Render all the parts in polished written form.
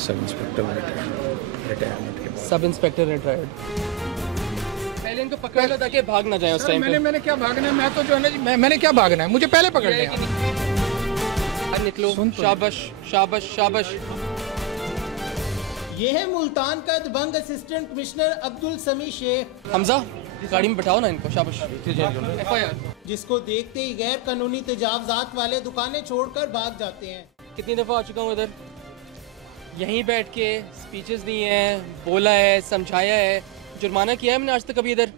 Sub inspector retirement के बाद। Sub inspector retired. पहले इनको पकड़ लो ताकि भाग ना जाए उस टाइम पे। मैंने क्या भागना है, मैं तो जो है ना जी, मैंने क्या भागना है, मुझे पहले पकड़ लिया। निकलो, शाबाश शाबाश शाबाश। ये है मुल्तान का दबंग असिस्टेंट कमिश्नर अब्दुल समी शेख, हमजा गाड़ी में बैठाओ ना इनको, शाबाश। FIR। जिसको देखते ही गैर कानूनी तजावजात वाले दुकानें छोड़कर भाग जाते हैं। कितनी दफ़ा आ चुका हूँ इधर, यहीं बैठ के स्पीचेस दी हैं, बोला है, समझाया है, जुर्माना किया है मैंने आज तक कभी इधर?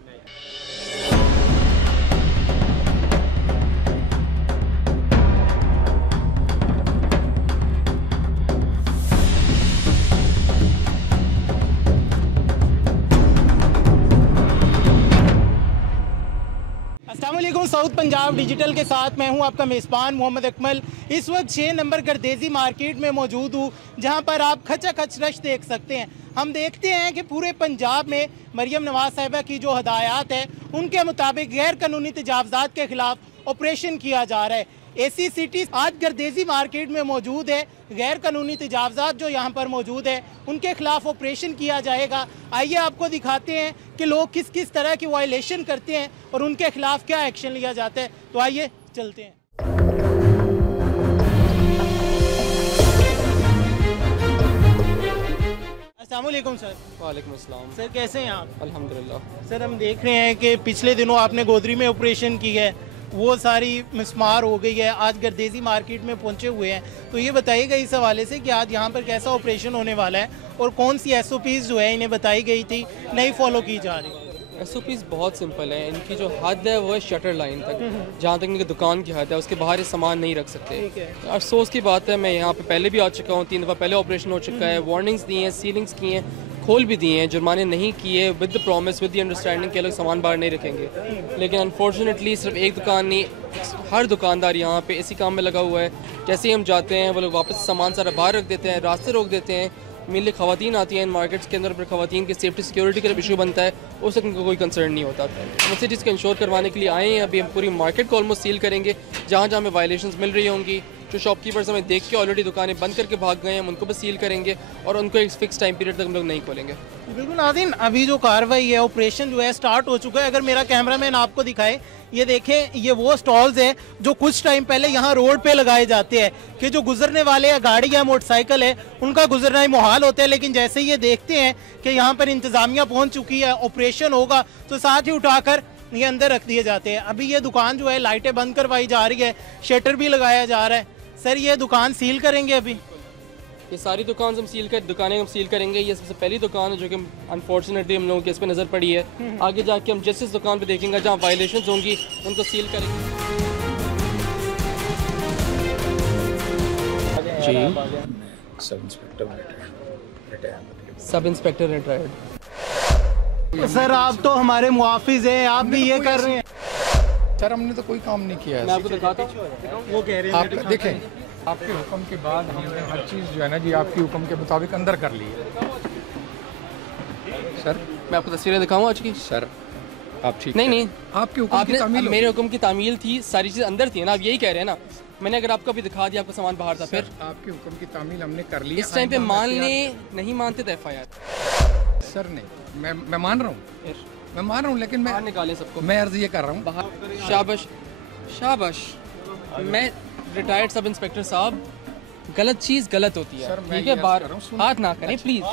अस्सलामुअलैकुम, साउथ पंजाब डिजिटल के साथ मैं हूं आपका मेज़बान मोहम्मद अकमल। इस वक्त 6 नंबर गर्देजी मार्केट में मौजूद हूं, जहां पर आप खचाखच रश देख सकते हैं। हम देखते हैं कि पूरे पंजाब में मरियम नवाज साहिबा की जो हदायत है उनके मुताबिक गैर कानूनी तजावजात के खिलाफ ऑपरेशन किया जा रहा है। AC सिटी आज गर्देजी मार्केट में मौजूद है। गैर कानूनी तजावजात जो यहाँ पर मौजूद है उनके खिलाफ ऑपरेशन किया जाएगा। आइए आपको दिखाते हैं कि लोग किस किस तरह की वायलेशन करते हैं और उनके खिलाफ क्या एक्शन लिया जाता है। तो आइए चलते हैं। अस्सलामुअलैकुम सर। वालेकुम अस्सलाम। सर कैसे हैं आप? अल्हम्दुलिल्लाह। सर हम देख रहे हैं कि पिछले दिनों आपने गोदरी में ऑपरेशन की है, वो सारी मिसमार हो गई है, आज गर्देजी मार्केट में पहुंचे हुए हैं। तो ये बताइएगा इस हवाले से कि आज यहाँ पर कैसा ऑपरेशन होने वाला है और कौन सी SOPs जो है इन्हें बताई गई थी नहीं फॉलो की जा रही? SOPs बहुत सिंपल है। इनकी जो हद है वो है शटर लाइन तक, जहाँ तक इनकी दुकान की हद है, उसके बाहर ये सामान नहीं रख सकते। अफसोस की बात है, मैं यहाँ पे पहले भी आ चुका हूँ, 3 दफ़ा पहले ऑपरेशन हो चुका है, वार्निंग्स दी हैं, सीलिंग्स की हैं, खोल भी दिए हैं, जुर्माने नहीं किए, with the promise, with the understanding के लोग सामान बाहर नहीं रखेंगे। लेकिन अनफॉर्चुनेटली सिर्फ एक दुकान नहीं, हर दुकानदार यहाँ पे इसी काम में लगा हुआ है। जैसे ही हम जाते हैं वो लोग वापस सामान सारा बाहर रख देते हैं, रास्ते रोक देते हैं। मेनली ख़वातीन आती हैं इन मार्केट्स के अंदर, पर ख़वातीन की सेफ्टी सिक्योरिटी का इशू बनता है, उस तक उनको कोई कंसर्न नहीं होता। हम उसी चीज़ को इंश्योर करवाने के लिए आए हैं। अभी हम पूरी मार्केट को ऑलमोस्ट सील करेंगे। जहाँ जहाँ हमें वायलेशंस मिल रही होंगी, जो शॉपकीपर्स हमें देख के ऑलरेडी दुकानें बंद करके भाग गए हैं, हम उनको भी सील करेंगे और उनको एक फिक्स टाइम पीरियड तक हम लोग नहीं खोलेंगे। बिल्कुल नाज़रीन, अभी जो कार्रवाई है, ऑपरेशन जो है स्टार्ट हो चुका है। अगर मेरा कैमरामैन आपको दिखाए, ये देखें, ये वो स्टॉल्स हैं जो कुछ टाइम पहले यहाँ रोड पे लगाए जाते हैं कि जो गुजरने वाले या गाड़ी या मोटरसाइकिल है उनका गुजरना ही मुहाल होता है। लेकिन जैसे ही ये देखते हैं कि यहाँ पर इंतज़ामिया पहुँच चुकी है, ऑपरेशन होगा, तो साथ ही उठाकर ये अंदर रख दिए जाते हैं। अभी ये दुकान जो है लाइटें बंद करवाई जा रही है, शटर भी लगाया जा रहा है। सर ये दुकान सील करेंगे अभी? ये सारी दुकानें हम सील करेंगे। ये सबसे पहली दुकान है जो कि अनफॉर्चुनेटली हम लोगों के इस पर नज़र पड़ी है। आगे जाके हम जिस दुकान पे देखेंगे जहाँ वायलेशंस होंगी उनको सील करेंगे। जी, सब इंस्पेक्टर रिटायरमेंट के बाद। Sub inspector retired. सर आप तो हमारे मुआफिज हैं, आप भी ये कर रहे हैं। सर हमने तो कोई काम नहीं किया मैं है। आपको दिखाता हूँ। वो कह रहे आप देखें, आपके हुक्म के बाद हमने हर चीज़ जो है ना जी आपके हुक्म के मुताबिक अंदर कर ली है। सर मैं आपको तस्वीरें दिखाऊँ आज की? सर आप ठीक नहीं, आपके हुक्म की आपने तामील मेरे हुक्म की तामील थी, सारी चीज़ अंदर थी ना, आप यही कह रहे हैं ना। मैंने अगर आपको अभी दिखा दिया, आपका सामान बाहर था, फिर आपके हुक्म की तामील हमने कर ली है। इस टाइम पे मान लें नहीं मानते तो FIR। सर नहीं, मैं मान रहा हूँ, मैं मान रहा हूँ, लेकिन बाहर मैं निकालें सबको मैं अर्ज ये कर रहा हूँ। बाहर। शाबाश शाबाश। मैं रिटायर्ड सब इंस्पेक्टर साहब, गलत चीज़ गलत होती है, सर, मैं ठीक है? ये बाहर अर्ज कर रहा हूँ, हाथ ना करें प्लीज़।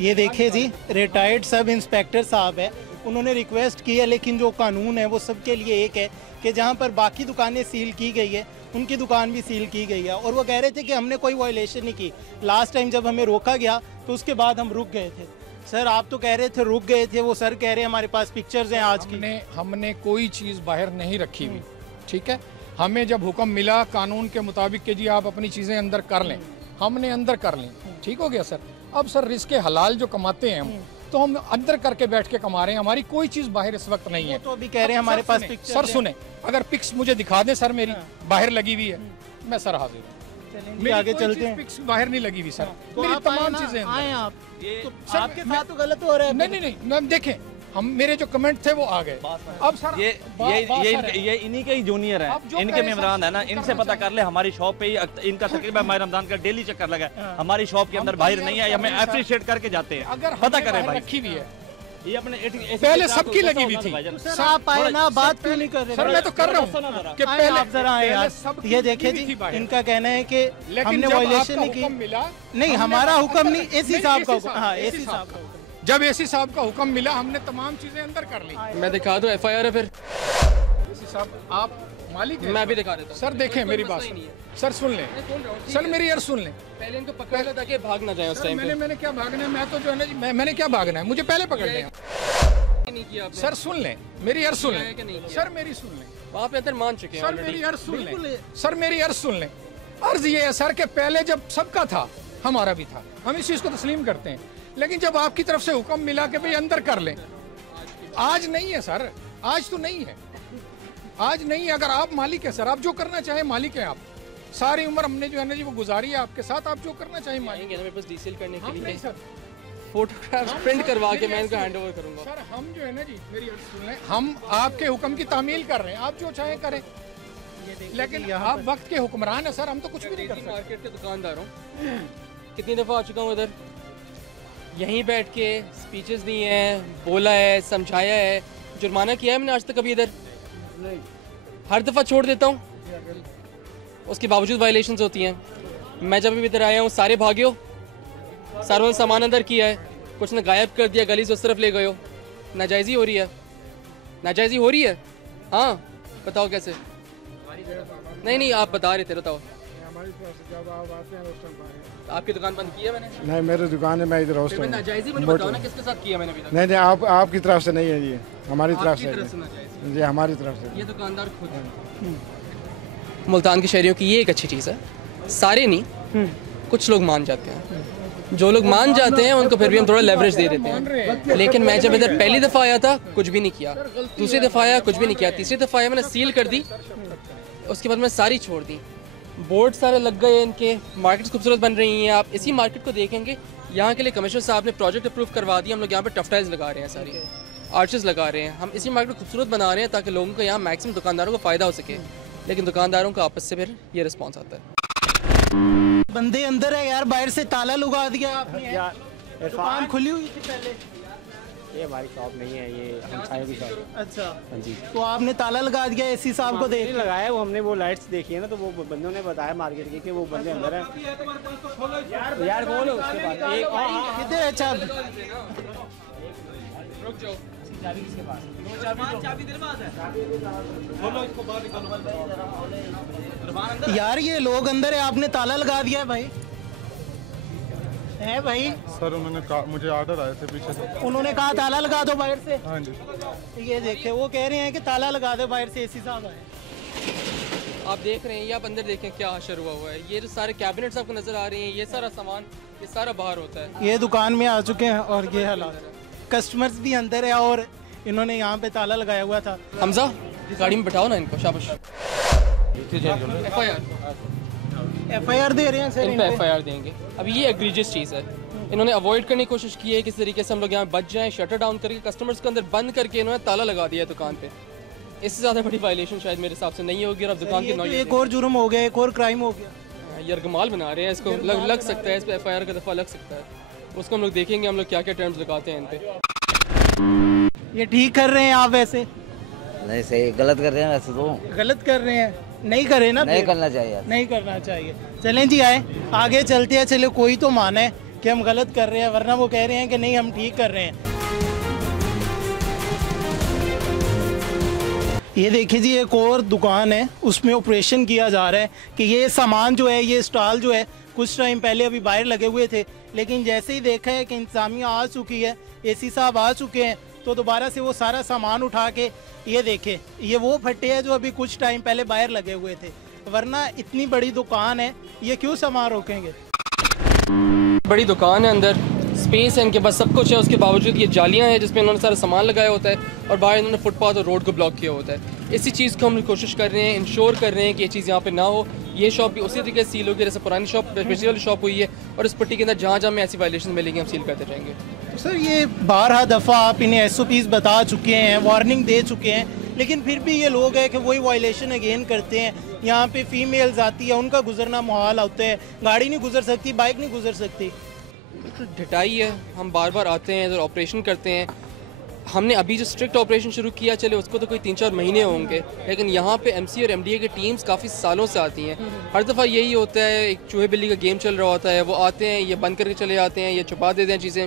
ये देखिए जी, रिटायर्ड सब इंस्पेक्टर साहब है, उन्होंने रिक्वेस्ट की है, लेकिन जो कानून है वो सबके लिए एक है कि जहाँ पर बाकी दुकानें सील की गई है उनकी दुकान भी सील की गई है। और वो कह रहे थे कि हमने कोई वायलेशन नहीं की। लास्ट टाइम जब हमें रोका गया तो उसके बाद हम रुक गए थे। सर आप तो कह रहे थे रुक गए थे, वो सर कह रहे हैं हमारे पास पिक्चर्स हैं आज की। हमने कोई चीज़ बाहर नहीं रखी हुई, ठीक है? हमें जब हुक्म मिला कानून के मुताबिक कि जी आप अपनी चीज़ें अंदर कर लें, हमने अंदर कर लें, ठीक हो गया सर। अब सर रिस्क हलाल जो कमाते हैं हम, तो हम अंदर करके बैठ के कमा रहे हैं, हमारी कोई चीज़ बाहर इस वक्त नहीं है। तो अभी कह रहे हैं हमारे पास पिक्चर। सर सुने, अगर पिक्स मुझे दिखा दें सर, मेरी बाहर लगी हुई है, मैं सर हाजिर हूँ। मेरी आगे चलते हैं। पिक्स बाहर नहीं लगी हुई सर, तो मेरी आप तमाम चीज़ें आए आप, तो सर, आपके साथ तो गलत हो रहा है। नहीं, मैम देखें, हम मेरे जो कमेंट थे वो आ गए। अब सर ये इन्हीं के ही जूनियर हैं, इनके मेम्बरान है ना, इनसे पता कर ले। हमारी शॉप पे ही इनका तकरीबन माह रमजान का डेली चक्कर लगा है। हमारी शॉप के अंदर बाहर नहीं है, हमें अप्रिशिएट करके जाते हैं। अगर पता करें भाई, रखी हुई है ये अपने पहले सबकी लगी हुई थी। सर आप आए ना, बात क्यों नहीं कर रहे? सर मैं तो कर रहा हूँ कि पहले आप जरा आए यार। सबकी ये देखिए लगी जी, हुई थी बाहर। इनका कहना है कि हमने वायलेशन नहीं की। मिला नहीं, हमारा हुक्म नहीं, एसी साहब का हुक्म। हाँ, एसी साहब का हुक्म। जब एसी साहब का हुक्म मिला हमने तमाम चीजें अंदर कर ली। मैं दिखा दूं FIR है फिर? एसी साहब आप मालिक हैं? मैं भी दिखा देता हूं। सर देखें मेरी बात सर सुन लें, सर मेरी यार सुन लें। पहले इनको पकड़ लो ताकि भाग ना जाए उस टाइम पे। मैंने क्या भागना है? मैं तो जो है ना जी, मैंने क्या भागना है? मुझे पहले पकड़ लें। नहीं किया आपने। सर सुन लें मेरी यार सुन किया है कि नहीं लें। किया? सर मेरी सुन लें। वहाँ पे अंदर मान चुके हैं सर already। मेरी अर्ज सुन लें। सर मेरी अर्ज सुन लें। अर्ज ये है सर कि पहले जब सबका था हमारा भी था, हम इस चीज़ को तस्लीम करते हैं। लेकिन जब आपकी तरफ से हुक्म मिला कि भाई अंदर कर लें, आज नहीं है सर, आज तो नहीं है, आज नहीं है। अगर आप मालिक है सर, आप जो करना चाहे मालिक है आप। सारी उम्र हमने जो है ना जी वो गुजारी है आपके साथ, आप जो करना चाहे मालिक। आएंगे ना मेरे पास DCL करने के हम लिए नहीं सर, फोटोग्राफ्स प्रिंट करवा के मैं इनको हैंड ओवर करूंगा। सर हम जो है ना जी मेरी अर्ज सुन लें, हम आपके हुक्म की तामील कर रहे हैं, आप जो चाहे करें। लेकिन आप वक्त के हुक्मरान है सर, हम तो कुछ भी नहीं कर सकते। मार्केट के दुकानदारों कितनी दफ़ा आ चुका हूँ इधर, यहीं बैठ के स्पीचेस दी हैं, बोला है, समझाया है, जुर्माना किया है मैंने आज तक कभी इधर? हर दफ़ा छोड़ देता हूँ, उसके बावजूद वायलेशंस होती हैं। मैं जब भी इधर आया हूँ सारे भागे हो, सारों ने सामान अंदर किया है, कुछ ने गायब कर दिया, गली से उस तरफ ले गए हो। नाजायज़ी हो रही है, नाजायज़ी हो रही है। हाँ बताओ कैसे? नहीं आप बता रहे थे, बताओ। आपकी दुकान बंद की है मैंने? नहीं मेरी दुकान है, मैं इधर हूँ। नाजायज़ी मुझे बताओ ना किसके साथ किया मैंने अभी तक? नहीं आपकी तरफ से नहीं है जी, हमारी तरफ से नाजायज़ी जी, हमारी तरफ से। ये दुकानदार खुद है। मुल्तान के शहरियों की ये एक अच्छी चीज़ है, सारे नहीं कुछ लोग मान जाते हैं। जो लोग मान जाते हैं उनको फिर भी हम थोड़ा लेवरेज दे देते हैं। लेकिन मैं जब इधर पहली दफ़ा आया था कुछ भी नहीं किया, दूसरी दफ़ा आया कुछ भी नहीं किया, तीसरी दफ़ा आया मैंने सील कर दी, उसके बाद मैंने सारी छोड़ दी। बोर्ड सारे लग गए इनके, मार्केट्स खूबसूरत बन रही हैं। आप इसी मार्केट को देखेंगे, यहाँ के लिए कमिश्नर साहब ने प्रोजेक्ट अप्रूव करवा दिया। हम लोग यहाँ पे टफ टाइल्स लगा रहे हैं, सारी आर्चेस लगा रहे हैं। हम इसी मार्केट को खूबसूरत बना रहे हैं ताकि लोगों को यहाँ मैक्सिमम दुकानदारों को फ़ायदा हो सके। लेकिन दुकानदारों का आपस से फिर ये रिस्पॉन्स आता है। बंदे अंदर है यार, बाहर से ताला लगा दिया आपने। दुकान खुली हुई थी पहले। ये हमारी शॉप नहीं है, ये हमसायों की शॉप है। अच्छा हाँ जी। तो आपने ताला लगा दिया एसी साहब को देख? लगाया वो, हमने वो लाइट्स देखी है ना, तो वो बंदों ने बताया मार्केट की कि वो बंदे अंदर हैं। यार बोलो उसके बाद एक किधर है चाबी? यार ये लोग अंदर है, आपने ताला लगा दिया है भाई। है भाई? सर उन्होंने कहा, मुझे ऑर्डर आए थे पीछे से। उन्होंने कहा ताला लगा दो बाहर से। हाँ जी। ये देखे वो कह रहे हैं कि ताला लगा दो बाहर से, एसी साहब आए। आप देख रहे हैं, ये आप अंदर देखें क्या हाशर हुआ हुआ है। ये जो सारे कैबिनेट्स आपको नज़र आ रहे हैं, ये सारा सामान ये सारा बाहर होता है। ये दुकान में आ चुके हैं और ये हालात, कस्टमर्स भी अंदर है और इन्होंने यहाँ पे ताला लगाया हुआ था। हमजा गाड़ी में बैठाओ ना इनको, शाबाश। FIR दे रहे हैं सर इन पे FIR देंगे। अब ये एग्रीजियस चीज़ है, इन्होंने अवॉइड करने की कोशिश की है किस तरीके से हम लोग यहाँ बच जाएं। शटर डाउन करके कस्टमर्स को अंदर बंद करके इन्होंने ताला लगा दिया है दुकान पे। इससे ज़्यादा बड़ी वायलेशन शायद मेरे हिसाब से नहीं होगी। और अब दुकान ये के तो नॉलेज एक और जुर्म हो गया, एक और क्राइम हो गया। ये अर्गमाल बना रहे हैं, इसको लग सकता है, इस पर FIR का दफ़ा लग सकता है। उसको हम लोग देखेंगे हम लोग क्या क्या टर्म्स लगाते हैं इन पे। ये ठीक कर रहे हैं आप? वैसे नहीं सही, गलत कर रहे हैं वैसे तो। गलत कर रहे हैं, नहीं करे ना? नहीं करना चाहिए, नहीं करना चाहिए। चलें जी आए आगे चलते हैं। चलो कोई तो माने कि हम गलत कर रहे हैं, वरना वो कह रहे हैं कि नहीं हम ठीक कर रहे हैं। ये देखिए जी, एक और दुकान है, उसमें ऑपरेशन किया जा रहा है कि ये सामान जो है, ये स्टॉल जो है, कुछ टाइम पहले अभी बाहर लगे हुए थे, लेकिन जैसे ही देखा है कि इंतजामिया आ चुकी है, एसी साहब आ चुके हैं, तो दोबारा से वो सारा सामान उठा के ये देखे, ये वो फट्टे हैं जो अभी कुछ टाइम पहले बाहर लगे हुए थे। वरना इतनी बड़ी दुकान है, ये क्यों सामान रोकेंगे? बड़ी दुकान है, अंदर स्पेस है इनके पास, सब कुछ है, उसके बावजूद ये जालियाँ हैं जिसमें इन्होंने सारा सामान लगाया होता है और बाहर इन्होंने फुटपाथ और रोड को ब्लॉक किया होता है। इसी चीज़ को हम कोशिश कर रहे हैं, इंश्योर कर रहे हैं कि ये चीज़ यहाँ पे ना हो। ये शॉप भी उसी तरीके से सील होगी जैसे पुरानी शॉप वेजिटेबल शॉप हुई है, और इस पट्टी के अंदर जहाँ जहाँ में ऐसी वायलेशन मिलेगी हम सील करते जाएंगे। तो सर ये 12 दफ़ा आप इन्हें SOPs बता चुके हैं, वार्निंग दे चुके हैं, लेकिन फिर भी ये लोग हैं कि वही वायलेशन अगेन करते हैं। यहाँ पे फीमेल्स आती है, उनका गुजरना मुहाल होता है, गाड़ी नहीं गुजर सकती, बाइक नहीं गुजर सकती। ढिटाई है, हम बार बार आते हैं इधर ऑपरेशन करते हैं। हमने अभी जो स्ट्रिक्ट ऑपरेशन शुरू किया चले उसको तो कोई 3-4 महीने होंगे, लेकिन यहाँ पे MC और MDA की टीम्स काफ़ी सालों से आती हैं। हर दफ़ा यही होता है, एक चूहे बिल्ली का गेम चल रहा होता है, वो आते हैं, ये बंद करके चले जाते हैं, ये छुपा देते हैं चीज़ें।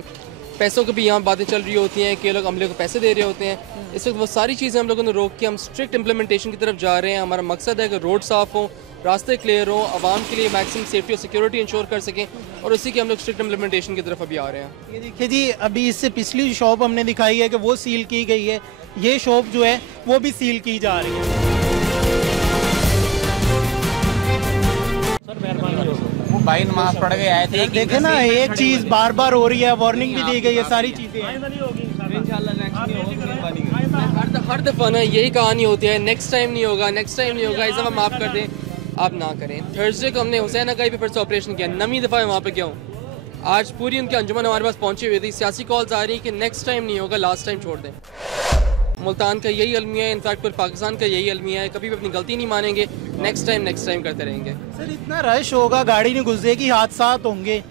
पैसों की भी यहाँ बातें चल रही होती हैं कि लोग अमले को पैसे दे रहे होते हैं। इस वक्त वो सारी चीज़ें हम लोगों ने रोक के हम स्ट्रिक्ट इम्प्लीमेंटेशन की तरफ जा रहे हैं। हमारा मकसद है कि रोड साफ़ हो, रास्ते क्लियर हो, आवाम के लिए मैक्सिमम सेफ्टी और सिक्योरिटी इंश्योर कर सकें, और उसी के हम लोग स्ट्रिक्ट इम्प्लीमेंटेशन की तरफ अभी आ रहे हैं। ये देखिए जी, अभी इससे पिछली शॉप हमने दिखाई है कि वो सील की गई है, ये शॉप जो है वो भी सील की जा रही है। वो भाई नमाज पढ़ के आए थे। देखे ना, एक चीज़ बार बार हो रही है, वार्निंग भी दी गई है, सारी चीज़ें। हर दफ़ा ना यही कहानी होती है, नेक्स्ट टाइम नहीं होगा, नेक्स्ट टाइम नहीं होगा, इस दफ़ा माफ़ कर दें, आप ना करें। थर्सडे को हमने हुसैन अकाई पे फिर से ऑपरेशन किया, 9वीं दफ़ा मैं वहाँ पे गया हूँ। आज पूरी उनकी अंजुमन हमारे पास पहुँची हुई थी, सियासी कॉल्स आ रही कि नेक्स्ट टाइम नहीं होगा, लास्ट टाइम छोड़ दें। मुल्तान का यही अलमिया है, इनफैक्ट पूरे पाकिस्तान का यही अलमिया है, कभी भी अपनी गलती नहीं मानेंगे, नेक्स्ट टाइम करते रहेंगे। सर इतना रश होगा, गाड़ी नहीं गुजरेगी, हादसात होंगे,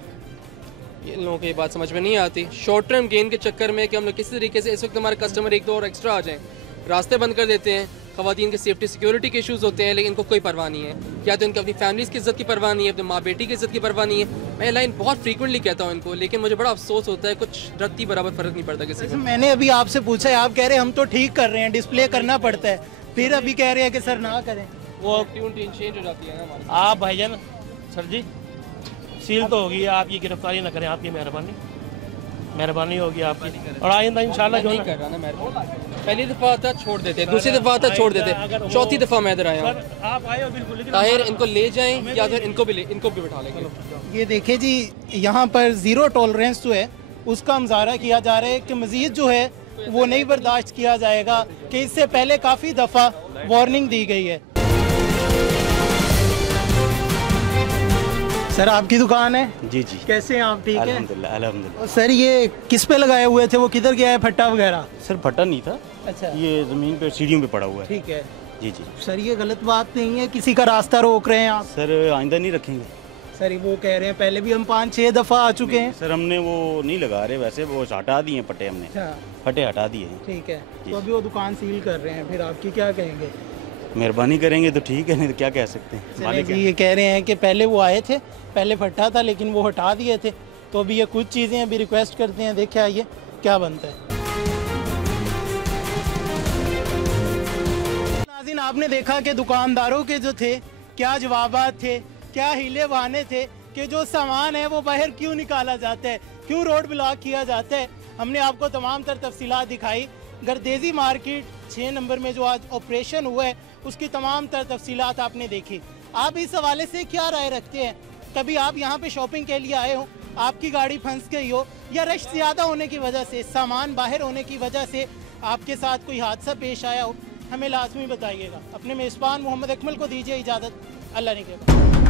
ये लोगों को ये बात समझ में नहीं आती। शॉर्ट टर्म गेन के चक्कर में कि हम लोग किसी तरीके से इस वक्त हमारे कस्टमर 1-2 और एक्स्ट्रा आ जाएं, रास्ते बंद कर देते हैं। ख़वातीन के सेफ्टी सिक्योरिटी के इशूज़ होते हैं, लेकिन इनको कोई परवाह नहीं है। या तो इनको अपनी फैमिलीज़ की इज़्ज़त की परवाह नहीं है, अपने माँ बेटी की इज़्ज़त की परवाह नहीं है। मैं लाइन बहुत फ्रीक्वेंटली कहता हूँ इनको, लेकिन मुझे बड़ा अफसोस होता है, कुछ रत्ती बराबर फ़र्क नहीं पड़ता किसी को। मैंने अभी आपसे पूछा है, आप कह रहे हैं हम तो ठीक कर रहे हैं, डिस्प्ले करना पड़ता है, फिर अभी कह रहे हैं कि सर ना करें। वो ट्यून चेंज हो जाती है ना हमारी। आप भाईजान सर जी सील तो होगी, आप ये गिरफ्तारी ना करें, आपकी मेहरबानी होगी आपकी, और आइंदा इंशाल्लाह जो नहीं कर रहा ना मेहरबानी। पहली दफ़ा आता छोड़ देते, दूसरी दफ़ा आता छोड़ देते, चौथी दफ़ा मैं इधर आया हूँ। आप आए हो बिल्कुल, ताहिर इनको ले जाएं या फिर इनको भी बिठा लेंगे। ये देखिए जी, यहाँ पर ज़ीरो टॉलरेंस जो है उसका मुजाहरा किया जा रहा है कि मज़ीद जो है वो नहीं बर्दाश्त किया जाएगा, कि इससे पहले काफ़ी दफ़ा वार्निंग दी गई है। सर आपकी दुकान है? जी। कैसे हैं आप, ठीक है? अल्हम्दुलिल्लाह। सर ये किस पे लगाए हुए थे, वो किधर गया है फट्टा वगैरह? सर फटा नहीं था, अच्छा, ये ज़मीन पे सीढ़ियों पे पड़ा हुआ है। ठीक है जी। सर ये गलत बात नहीं है, किसी का रास्ता रोक रहे हैं आप? सर आइंदा नहीं रखेंगे। सर वो कह रहे हैं पहले भी हम 5-6 दफ़ा आ चुके हैं। सर हमने वो नहीं लगा रहे, वैसे वो हटा दिए पट्टे, हमने फटे हटा दिए हैं। ठीक है, तो अभी वो दुकान सील कर रहे हैं, फिर आपकी क्या कहेंगे? मेहरबानी करेंगे तो ठीक है, नहीं तो क्या कह सकते हैं। मालिक जी ये कह रहे हैं कि पहले वो आए थे, पहले फटा था लेकिन वो हटा दिए थे, तो अभी ये कुछ चीज़ें अभी रिक्वेस्ट करते हैं, देखे आइए क्या बनता है। नाज़रीन आपने देखा कि दुकानदारों के जो थे क्या जवाबात थे, क्या हीले बहाने थे कि जो सामान है वो बाहर क्यों निकाला जाता है, क्यों रोड ब्लॉक किया जाता है। हमने आपको तमाम तर तफसीलात दिखाई। गर्देजी मार्केट 6 नंबर में जो आज ऑपरेशन हुआ है उसकी तमाम तर तफसीलात आपने देखी। आप इस हवाले से क्या राय रखते हैं? कभी आप यहाँ पे शॉपिंग के लिए आए हो, आपकी गाड़ी फंस गई हो, या रश ज़्यादा होने की वजह से, सामान बाहर होने की वजह से आपके साथ कोई हादसा पेश आया हो, हमें लाजमी बताइएगा। अपने मेज़बान मोहम्मद अकमल को दीजिए इजाज़त। अल्लाह ने